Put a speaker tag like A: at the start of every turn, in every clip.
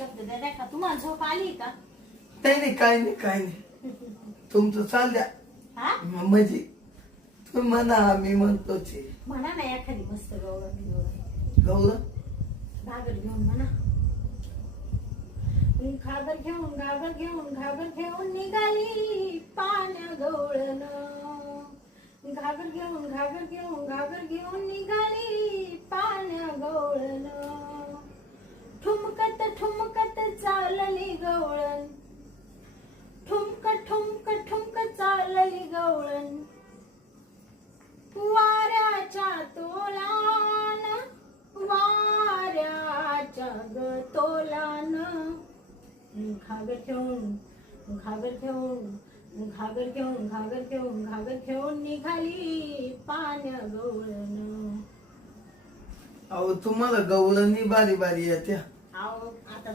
A: शब्द द्या. नाही का? तुम्हाला झोप आली का?
B: नाही नाही काय नाही काय नाही. तुमचं चाल द्या.
A: हा?
B: म- म्हणजे तुम्ही म्हणा मी म्हणतोच आहे.
A: म्हणा ना एखादी मस्त गौरव.
B: गौरव?
A: घागर घेऊन म्हणा. घागर घेऊन घागर घेऊन घागर घेऊन निघाली पाण्या गवळण. घागर घेऊन घागर घेऊन घागर घेऊन निघाली पाण्या गवळण. ठुमकत ठुमकत चालली गवळण. ठुमक ठुमक ठुमक चालली गवळण. वाऱ्याच्या तोलान वाऱ्याच्या ग तोलान. घागर ठेवून घागर ठेवून घागर घेऊन घागर घेऊन घागर घेऊन निघाली पाण्या गवळण.
B: अहो तुम्हाला गवळणी बारी बारी येत्या.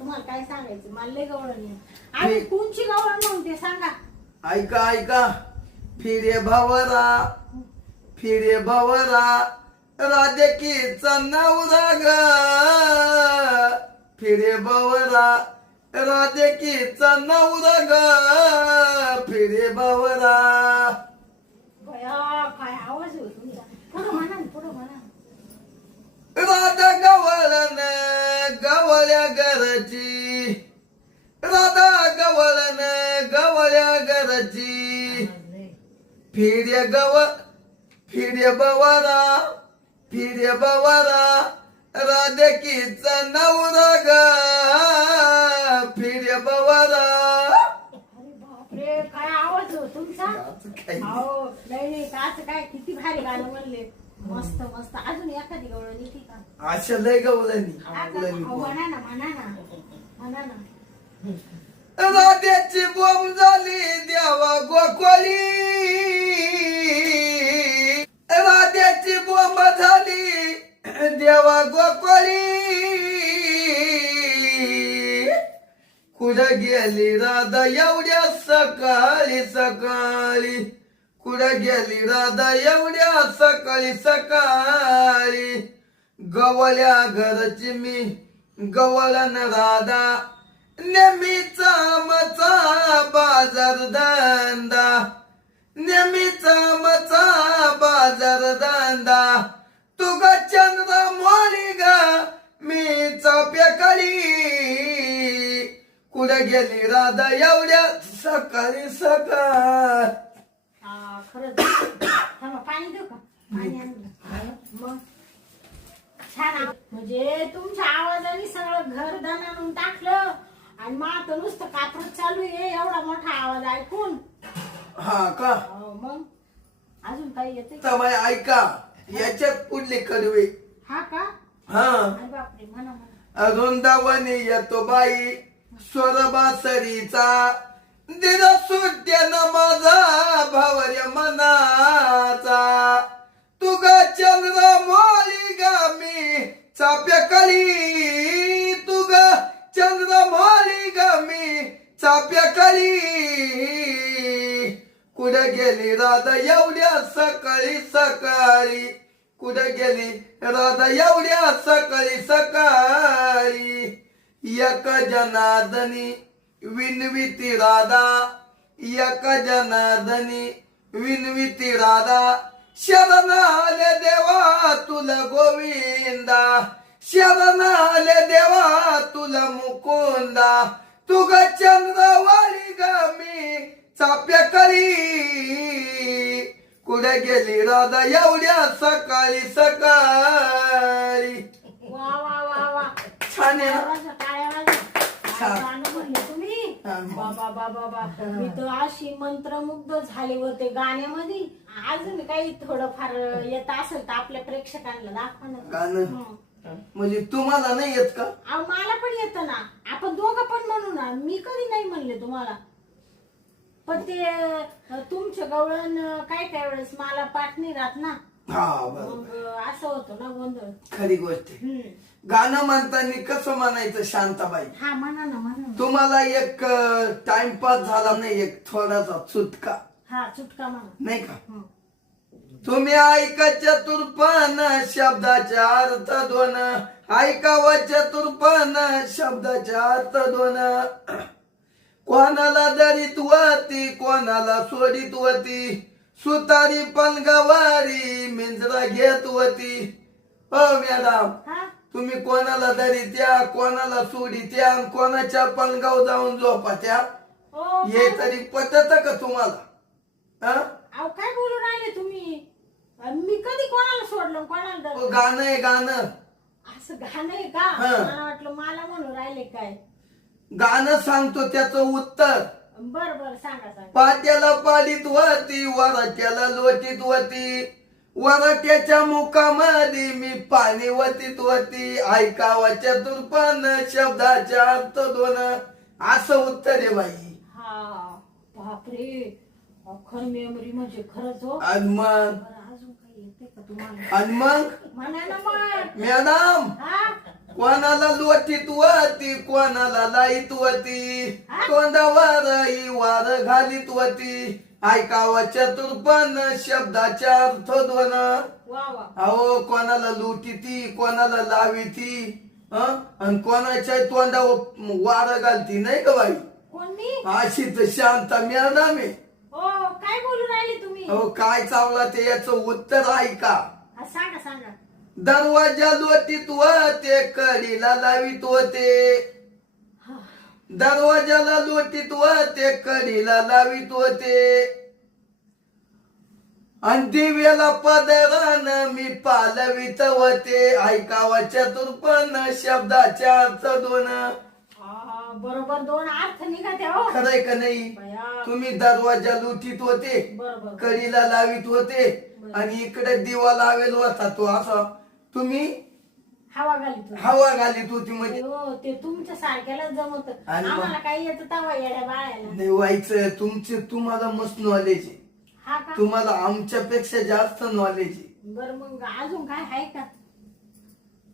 A: तुम्हाला काय सांगायचं? मला लय गवळण आहे. आणि कोणची गवळण म्हणते सांगा.
B: ऐका ऐका. फिरे भवरा फिरे भवरा. राधे की नवरा ग. फिरे भवरा राधे की नवरा ग. फिरे भवरा.
A: बया काय आवाज आहे हो तुमचा? पुढं म्हणा
B: राधा गवळण गवळ्या घरची. राधा गवळण गवळ्या घरची. फिर्य गव फिर्य बवारा फिर्य बवारा. राधे कीचा नवरा ग फिर्य बवारा.
A: काय आवाज हो तुमचा? अहो नाही नाही काय किती भारी गाणं म्हणले. मस्त मस्त. अजून एखादी गवळण येते का?
B: अशा लय गवळणी
A: अहो, म्हणा ना म्हणा ना. म्हणा ना.
B: राधेची बोंब झाली देवा गोकोली राधेची बोंब झाली देवा गोकोली कुठं गेली राधा? एवढ्या सकाळी सकाळी. कुठे गेली? राधा एवढ्या सकाळी सकाळी. गवल्या घरची मी गवळण राधा. नेहमीचा मचा बाजार धंदा. नेहमीचा मचा बाजार धंदा. तुगा चंद्र मोली ग मी चाप्याकाळी कुठे गेली? राधा एवढ्या सकाळी सकाळ.
A: खरंच थांबा पाणी देऊ का? पाणी आणलं मग? छान म्हणजे तुमच्या आवाजाने सगळं घर दण आणून टाकलं आणि मग आता नुसतं कात्रच चालू आहे एवढा मोठा आवाज ऐकून.
B: हा का?
A: अहो, मग? अजून काही येते
B: तमाय ऐका याच्यात पुढली कडवे
A: हा का?
B: हा.
A: अरे बापरे म्हणा म्हणा.
B: वृंदावनी येतो बाई स्वरबासरीचा दिल सुट्यान माझा भावर्य मनाचा. तुगा चंद्र मोळी ग मी चाप्याकली तू चंद्र मोळी ग मी चाप्याकली कुठं गेली राधा एवढ्या सकाळी सकाळी? कुठं गेली राधा एवढ्या सकाळी सकाळी? एक जनादनी विनविती राधा एक जनार्दनी विनविती राधा शरण आले देवा तुला गोविंदा शरण आले देवा तुला मुकुंदा तू ग चंद्रवाळी ग मी चाप्याकली कुठे गेली राधा एवढ्या सकाळी सकाळी?
A: वा वा वा वा.
B: छान आहे ना? छान.
A: बाबा बाबा बाबा. मी तर अशी मंत्रमुग्ध झाले होते गाण्यामध्ये. अजून काही थोडंफार येत असेल तर आपल्या प्रेक्षकांना दाखवा ना
B: गाणं?
A: हं.
B: म्हणजे तुम्हाला नाही येत का?
A: अहो, मला पण येतं ना. आपण दोघं पण म्हणू ना. मी कधी नाही म्हणले तुम्हाला. पण ते अं, तुमचं गवळण अं, काय काय वेळेस मला पाठ नाही राहत ना?
B: हा बरोबर.
A: मग अं, असं होतं ना गोंधळ.
B: खरी गोष्ट आहे.
A: हम्म.
B: गाणं म्हणताना कसं म्हणायचं शांताबाई?
A: हा म्हणा ना म्हणा ना.
B: तुम्हाला एक टाइमपास झाला नाही एक थोडासा चुटका.
A: हा चुटका म्हणा.
B: नाही का. तुम्ही ऐका चतुर्पण शब्दाचा अर्थ दोन. ऐकावा चतुर्पण शब्दाचा अर्थ दोन. कोणाला दरीत वती कोणाला सोडीत वती सुतारी पलगवारी मिंजरा घेत वती हो मॅडम.
A: हा?
B: तुम्ही कोणाला दरी त्या कोणाला सोडी त्या कोणाच्या पलगाव जाऊन झोपा त्या.
A: ओ
B: हे तरी पटत का तुम्हाला? हा?
A: अहो काय बोलू राहिले तुम्ही? अन मी कधी कोणाला सोडलं कोणाला धरलं?
B: गाणं आहे गाणं.
A: असं घाण आहे का?
B: हा.
A: मला वाटलं मला म्हणून राहिले काय.
B: गाणं सांगतो त्याचं उत्तर.
A: बर बर सांगा सांगा.
B: पाट्याला पाडीत वती वराट्याला लोटीत वती वराट्याच्या मुखामध्ये मी पाणी वतीत वती ऐकावा चतुर्पन्न शब्दाचा अर्थ दोन. असं उत्तर आहे बाई.
A: हा बापरे. अखर मेमरी म्हणजे खरंच हो
B: आणि मग?
A: बरं, अजून काही येते का तुम्हाला?
B: आणि मग?
A: म्हणा ना मग.
B: मॅडम?
A: हा?
B: कोणाला लोटीत वती कोणाला लाईत वती
A: हा?
B: तोंडावर ही वार घालीत वती ऐकावा चतुर्पन्न शब्दाचा अर्थ
A: वा
B: अहो कोणाला लुटीती कोणाला लावीती हं? आणि कोणाच्या तोंडावर वार घालती नाही का बाई? अशी तर शांत मॅडम आहे.
A: ओ काय बोलू राहिले तुम्ही?
B: अहो काय चावला ते याचं उत्तर ऐका.
A: हा, सांगा सांगा.
B: दरवाजा लोटीत होते कडीला लावीत होते. दरवाजाला लोटीत होते कडीला लावीत होते. आणि दिव्याला पदरान मी पालवीत होते. ऐकावा चतुर्पन्न शब्दाचा अर्थ दोन.
A: हा, बरोबर दोन अर्थ निघाते हो.
B: खरंय का नाही? तुम्ही दरवाजा लुटीत होते कडीला लावीत होते. आणि इकडे दिवा लावेल होता तो असा. तुम्ही?
A: हवा घाली तू
B: हवा घालीत होती म्हणजे?
A: हो ते तुमच्या सारख्याला जमत.
B: आणि मग?
A: आम्हाला काही येत तवा येड्या बाळायला
B: नाही व्हायचं तुमचे तुम्हाला मस्त नॉलेज आहे.
A: हा का?
B: तुम्हाला आमच्यापेक्षा जास्त नॉलेज आहे.
A: बर मग अजून काय आहे का?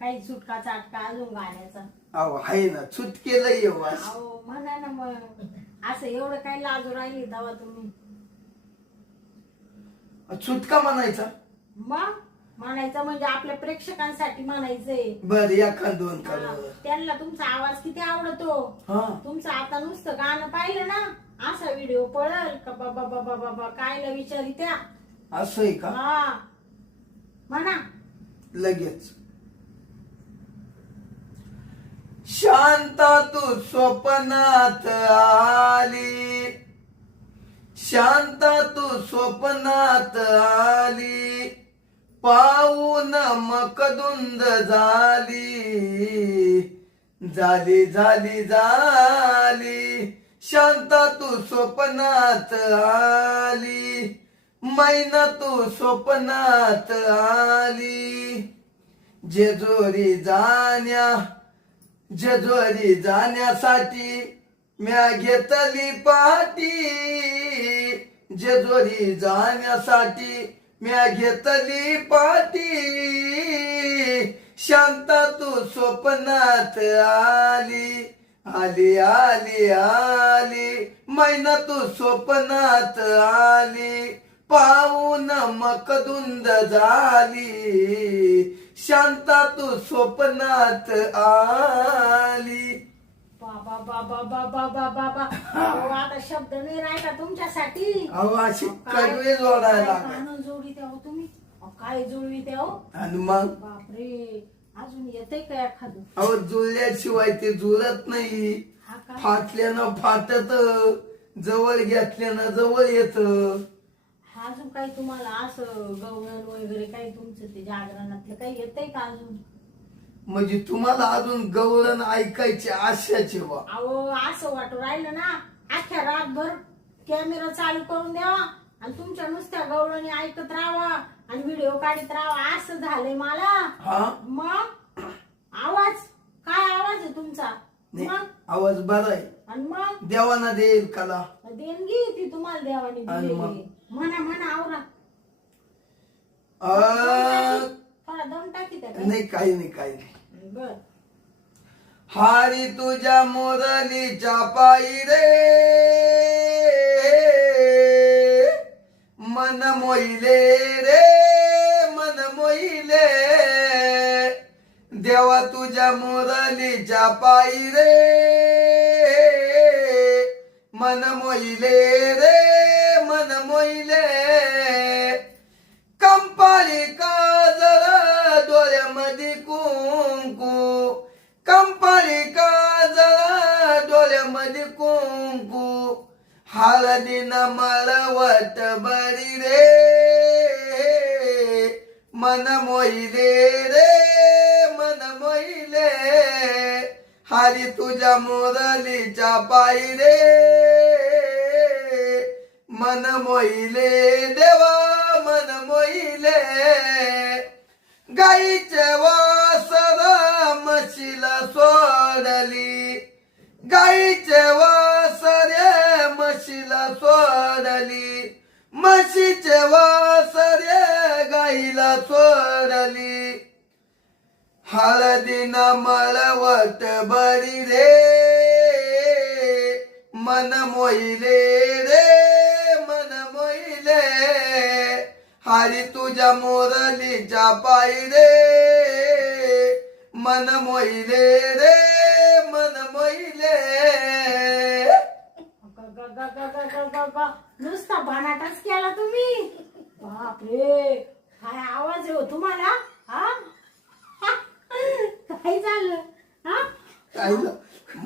A: काही सुटका चाटका अजून गाण्याचा?
B: अहो आहे ना. चुटकेला येऊ
A: अहो म्हणा ना मग. असं एवढं काय लाजू राहिली तेव्हा तुम्ही?
B: चुटका म्हणायचा.
A: मग? म्हणायचं म्हणजे आपल्या प्रेक्षकांसाठी म्हणायचंय.
B: बर एखाद दोन
A: हा,
B: कर
A: त्यांना तुमचा आवाज किती आवडतो?
B: हा.
A: तुमचं आता नुसतं गाणं पाहिलं ना असा व्हिडिओ पळल का बाबा बाबा बाबा कायला विचारी त्या.
B: असं आहे का?
A: हा. म्हणा.
B: लगेच. शांता तू स्वप्नात आली. शांता तू स्वप्नात आली. पाऊन मकदुंद झाली. झाली झाली झाली. शांत तू स्वप्नात आली. मैना तू स्वप्नात आली. जेजोरी जाण्या जेजोरी जाण्यासाठी म्या घेतली पाठी जेजोरी जाण्यासाठी म्या घेतली पाटी. शांता तू स्वप्नात आली. आली आली आली. मैना तू स्वप्नात आली. पाहून मकदुंद झाली. शांता तू स्वप्नात आली.
A: बाबा बाबा बाबा बाबा बाबा अहो, आता शब्द नाही राहिला तुमच्यासाठी.
B: अहो अशी
A: काय-
B: कडवे जोडायला
A: काय
B: लागले.
A: गाणं जोडी द्या हो तुम्ही? अहो, काय जुळवी द्या हो
B: आणि मग?
A: बापरे अजून येते का एखादं?
B: अहो जुळल्याशिवाय ते जुळत नाही.
A: हा का?
B: फाटल्यानं फाटत जवळ घेतल्यानं जवळ येत.
A: हा अजून काही तुम्हाला असं गवळण वगैरे काही तुमचं ते जागरणातलं काही येतंय का अजून?
B: म्हणजे तुम्हाला अजून गवळण ऐकायची आशाचे बा.
A: अहो असं वाटू राहिलं ना अख्ख्या रातभर कॅमेरा चालू करून द्यावा आणि तुमच्या नुसत्या गवळणी ऐकत राहावा आणि व्हिडिओ काढत राहावा. असं झालंय मला.
B: हा?
A: मग? आवाज? काय आवाज आहे तुमचा?
B: नाही
A: मग?
B: आवाज बरा आहे.
A: आणि मग?
B: देवाना देईल कला.
A: देणगी ती तुम्हाला देवानी
B: आणि मग?
A: दिलेली म्हणा म्हणा आवरा.
B: अं,
A: थोडा दम टाकी त्या
B: नाही काही नाही काही नाही. हारी तुझ्या मुरलीच्या पायी रे. मन मोहिले रे मन मोहिले. देवा तुझ्या मुरलीच्या पायी रे. मन मोहिले रे मन मोहिले. कंपाळी का डोळ्यामध्ये कुंकू. कंपाळी काजळ डोळ्यामध्ये कुंकू. हळदीन मळवट बरी रे. मन मोहिले रे मन मोहिले. हरी तुझ्या मुरलीच्या पायी रे. मन मोहिले देवा मन मोहिले. गाईचे वासर म्हशीला सोडली. गाईचे वासरे म्हशीला सोडली. म्हशीचे वासरे गाईला सोडली. हळदीन मळवट बरी रे मन मोहिले रे. हरी तुझ्या मोरलीच्या पायी रे. मन मोहिले रे मन मोहिले.
A: नुसता बनाटाच केला तुम्ही. बापरे काय आवाज हो तुम्हाला? हा? काय झालं? हा?
B: आईला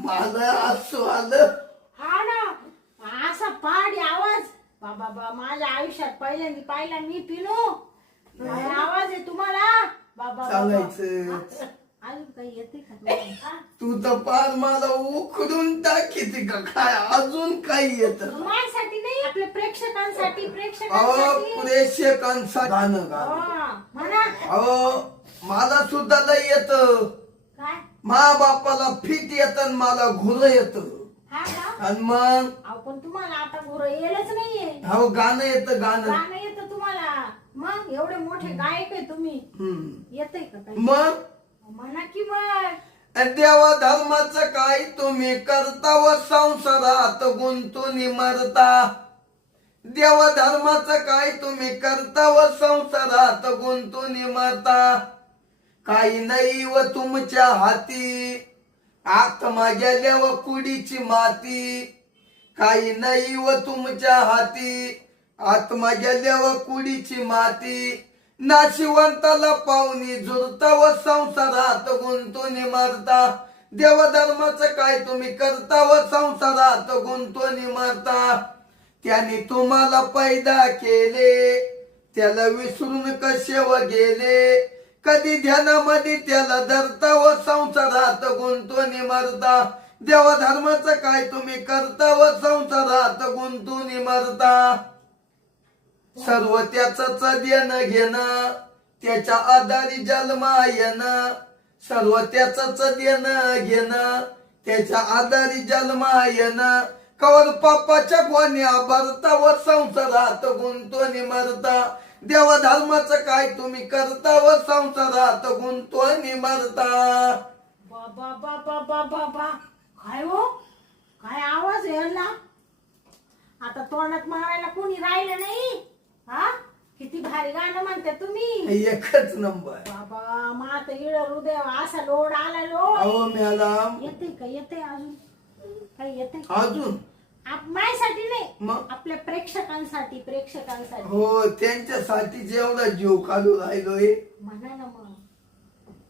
B: मला असं आलं
A: हा ना असा पाडी आवाज बाबा बा माझ्या आयुष्यात पहिल्यांदा पाहिला मी पिनो. आवाज आहे तुम्हाला? बाबा.
B: चालायचं.
A: अजून काही येते का तुम्हाला? हा?
B: तू तर पार मला उखडून टाकीती का? काय? अजून काही येत
A: माझ्यासाठी नाही आपल्या प्रेक्षकांसाठी
B: अहो
A: प्रेक्षकांसाठी.
B: प्रेक्षकांचा गाणं गा
A: हा, म्हणा.
B: अहो मला सुद्धा लय येत.
A: काय?
B: मा बापाला फिट येत आणि मला घुर येत.
A: हा
B: आणि मग?
A: अहो पण तुम्हाला आता गुरं येलच नाहीये.
B: हो गाणं येतं गाणं.
A: गाणं येतं तुम्हाला. मग एवढे मोठे गायक आहे तुम्ही.
B: हम्म.
A: येतंय का काही?
B: मग?
A: म्हणा की मग.
B: देवा धर्माचं काय तुम्ही करता व संसारात गुंतून मरता. देव धर्माचं काय तुम्ही करता व संसारात गुंतून मरता. काही नाही व तुमच्या हाती. आत्मा गेल्या व कुडीची माती. काही नाही व तुमच्या हाती. आत्मा गेल्या व कुडीची माती. नाशिवंताला पाहुणी झुरता व संसारात गुंतून मरता. देवधर्माचं काय तुम्ही करता व संसारात गुंतून मरता. त्याने तुम्हाला पैदा केले. त्याला विसरून कसे व गेले. कधी ध्यानामध्ये त्याला धरता व संसारात गुंतून मरता. देवा देवधर्माचं काय तुम्ही करता व संसारात गुंतून मरता. सर्व त्याच देणं घेणं त्याच्या आधारी जन्मा येणं. सर्व त्याच देणं घेणं त्याच्या आधारी जन्मा येणं. कवर पापाच्या गोण्या भरता व संसारात गुंतून मरता. देव धर्माचं काय तुम्ही करता व संसारात गुंतून मरता.
A: बाबा बाबा बाबा बा काय हो? काय आवाज आहे यांना आता तोंडात मारायला कोणी राहिलं नाही? हा? किती भारी गाणं म्हणते तुम्ही.
B: एकच नंबर.
A: बाबा मात इड हृदय असा लोड आला लोड.
B: अहो मॅडम.
A: येते का? येते अजून? काही येते
B: अजून?
A: माझ्यासाठी नाही
B: मग?
A: आपल्या प्रेक्षकांसाठी प्रेक्षकांसाठी.
B: हो त्यांच्यासाठी जेवढा जीव काढू राहिलोय
A: म्हणा ना मग.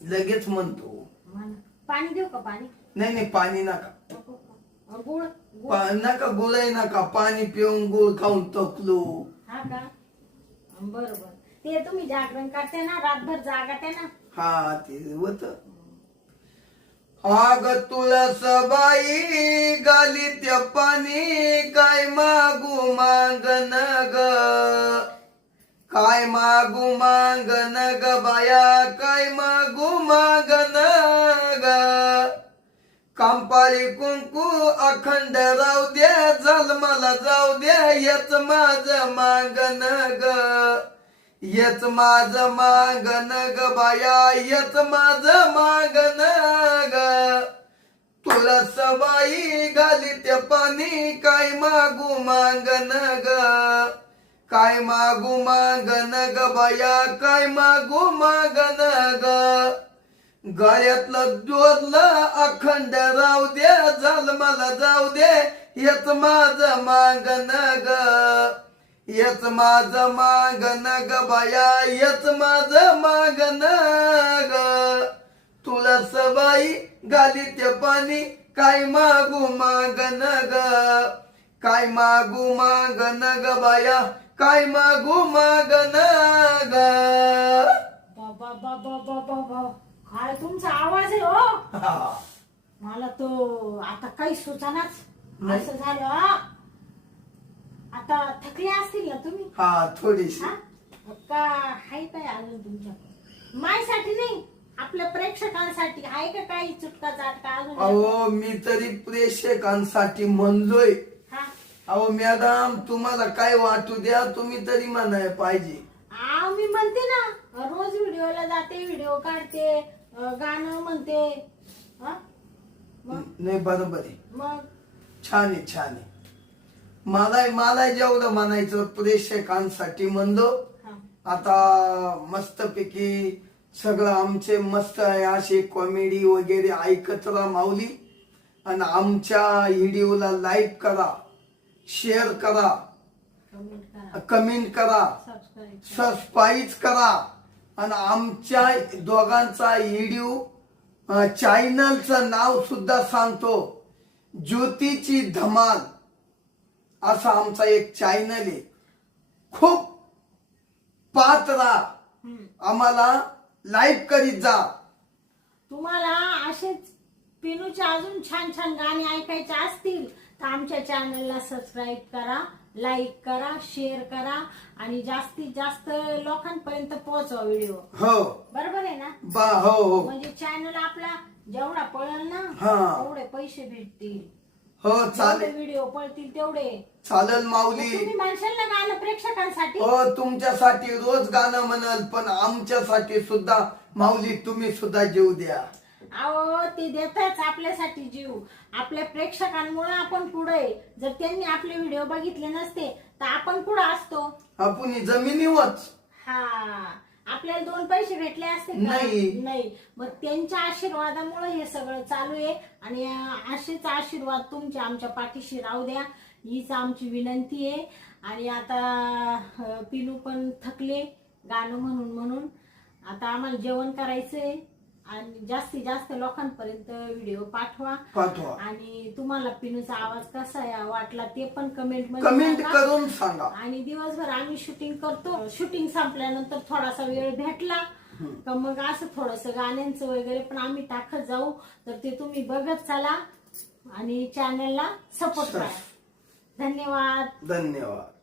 B: लगेच म्हणतो.
A: म्हणा. पाणी देऊ का पाणी?
B: नाही नाही पाणी नका.
A: नको का? अ, गुळ गुळ.
B: पा- नका गुळही नका. पाणी पिऊन गुळ खाऊन तकलो
A: हा का? बर बर. ते तुम्ही जागरण करते ना रातभर जागाते ना.
B: हा ते होत. आग तुळस बाई गाली त्या पाणी काय मागू मागन ग काय मागू मागन ग बाया काय मागू मागन ग कांपाळी कुंकू अखंड राहू द्या जल मला जाऊ द्या याच माझ मागन ग येच माझ मागन ग बाया येच माझ मांग सवाई बाई घाली ते पाणी काय मागू मागन ग? काय मागू मागन ग बाया? काय मागू मागन ग? गळ्यातलं जोडलं अखंड राहू दे झालं मला जाऊ दे हेच माझ मागन ग. हेच माझ मागन ग बाया हेच माझ मागन ग. तुला सबाई गाली ते पाणी काय मागू मागन ग काय मागू मागन ग बाया? काय मागू मागन ग
A: बाबा बाबा बाबा बाबा. काय तुमचा आवाज आहे हो?
B: हा.
A: मला तो आता काही सुचनाच
B: नाही.
A: असं झालं. हा. आता थकले असतील ना तुम्ही?
B: हा थोडीशी.
A: हा? का हाय काय अजून तुमच्या? मायसाठी नाही. आपल्या प्रेक्षकांसाठी आहे का काही चुटका चाटका अजून?
B: अहो मी तरी प्रेक्षकांसाठी म्हणलोय.
A: हा.
B: अहो मॅडम तुम्हाला काय वाटू द्या तुम्ही तरी म्हणाय पाहिजे.
A: आ, मी म्हणते ना रोज व्हिडिओला जाते व्हिडिओ काढते अं, गाणं म्हणते. हा? मग?
B: नाही बरोबर आहे.
A: मग?
B: छान आहे छान आहे. मला मला जेवढं म्हणायचं प्रेक्षकांसाठी म्हणलो.
A: हा.
B: आता मस्तपैकी सगळं आमचे मस्त आहे असे कॉमेडी वगैरे ऐकत राहा माऊली. आणि आमच्या व्हिडिओला लाईक करा शेअर करा
A: कमेंट करा. सबस्क्राईब करा
B: आणि आमच्या दोघांचा व्हिडिओ चॅनलचं नाव सुद्धा सांगतो. ज्योतीची धमाल. असा आमचा एक चॅनल आहे. खूप
A: हम्म.
B: आम्हाला लाईक करीत जा.
A: तुम्हाला असेच पिनूचे अजून छान छान गाणे ऐकायचे असतील तर आमच्या चॅनलला सबस्क्राईब करा लाईक करा शेअर करा आणि जास्तीत जास्त लोकांपर्यंत पोहोचवा व्हिडिओ
B: हो.
A: बरोबर आहे ना?
B: बा हो हो.
A: म्हणजे चॅनल आपला जेवढा पळेल ना
B: हा.
A: तेवढे पैसे भेटतील.
B: हो
A: जेवढे
B: चालेल.
A: व्हिडिओ पळतील तेवढे.
B: चालेल माऊली.
A: तुम्ही म्हणशाल ना गाणं प्रेक्षकांसाठी?
B: हो तुमच्यासाठी रोज गाणं म्हणाल पण आमच्यासाठी सुद्धा माऊली तुम्ही सुद्धा जीव द्या.
A: अहो ते देतात आपल्यासाठी जीव. आपल्या प्रेक्षकांमुळे आपण पुढे. जर त्यांनी आपले व्हिडिओ बघितले नसते तर आपण पुढे असतो?
B: आपण जमिनीवच
A: हा. आपल्याला दोन पैसे भेटले असते का?
B: नाही.
A: नाही. मग त्यांच्या आशीर्वादामुळे हे सगळं चालू आहे. आणि अं, असेच आशीर्वाद तुमच्या आमच्या पाठीशी राहू द्या. हीच आमची विनंती आहे. आणि आता अं, पिनू पण थकले गाणं म्हणून म्हणून. आता आम्हाला जेवण करायचंय. आणि जास्तीत जास्त लोकांपर्यंत व्हिडिओ पाठवा.
B: पाठवा.
A: आणि तुम्हाला पिनूचा आवाज कसा आहे वाटला ते पण कमेंटमध्ये
B: कमेंट
A: सांगा.
B: करून सांगा.
A: आणि दिवसभर आम्ही शूटिंग करतो. शूटिंग संपल्यानंतर थोडासा वेळ भेटला. का मग असं थोडस गाण्यांचं वगैरे पण आम्ही टाकत जाऊ. तर ते तुम्ही बघत चला आणि चॅनलला सपोर्ट करा. धन्यवाद.
B: धन्यवाद.